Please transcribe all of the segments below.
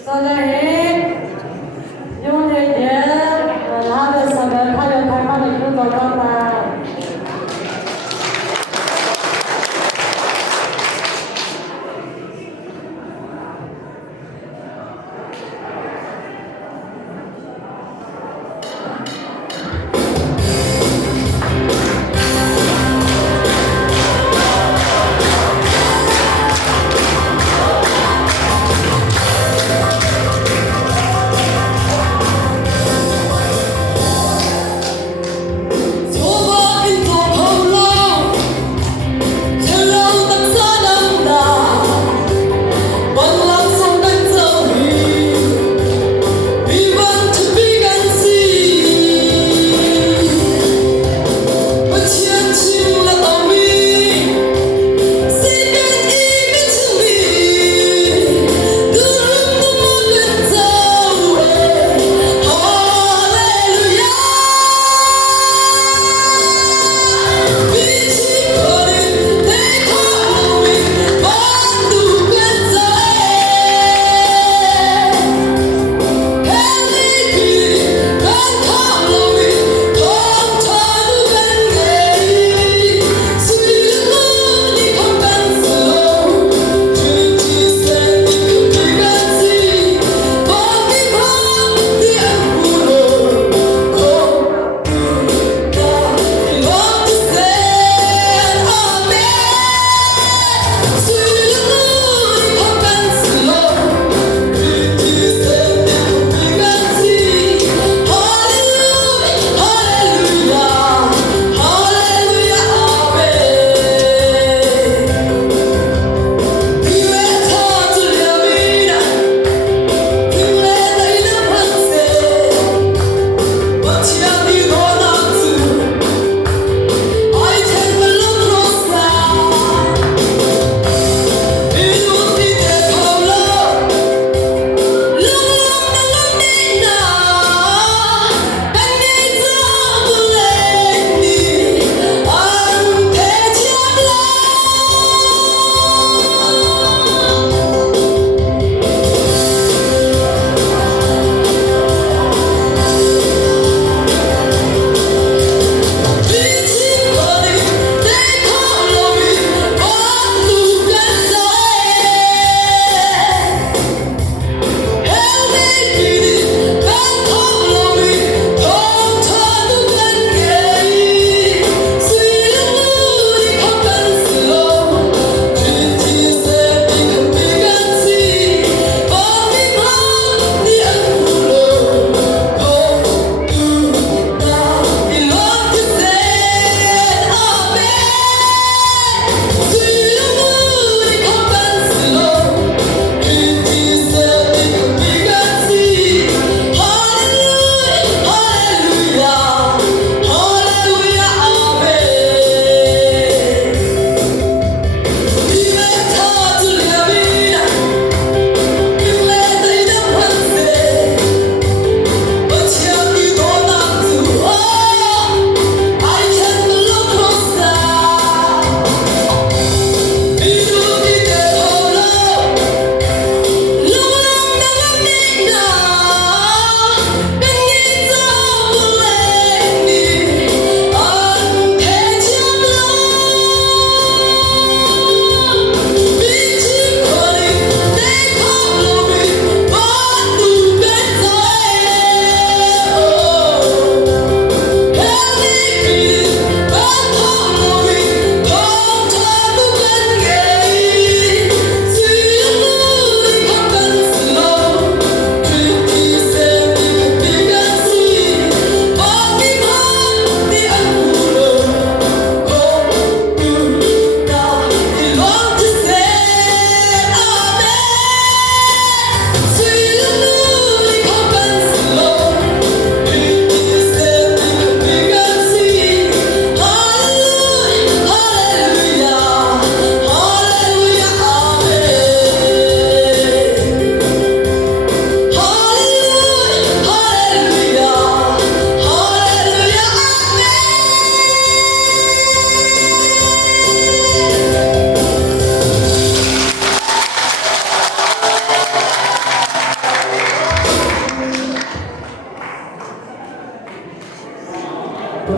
So dahin, yung hediye, lahat sa berkaya tayo magkakita. 소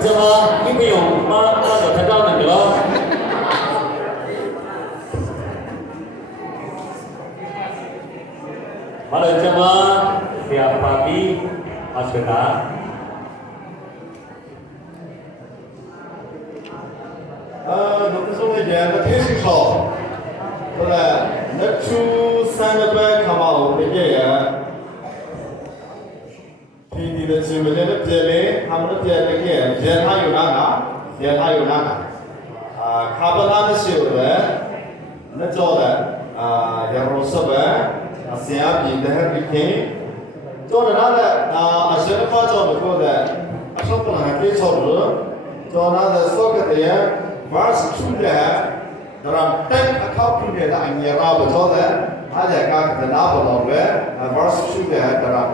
怎么一没有妈就太高了的了？Malam jemaah siap pagi Asyada. Dokter Sungai Jaya Tesi Shaw. Kalau nak cu sana baik kamau pergi ya. Di dalam sini nak jalan, hamil jalan ke, jalan hayu naga, jalan hayu naga. Kabelan siapa? Nak jalan, yang rosabah. Siap di daerah ini, jadi nada asyik apa jadi kau dah, asal pun hati corot, jadi nada sokat dia, vas sudah dalam tek akal pun dia dah anjara betul dah, ada kak dah betul dah, vas sudah dalam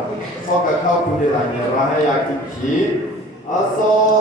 sokat akal pun dia dah anjara yang kiki, asal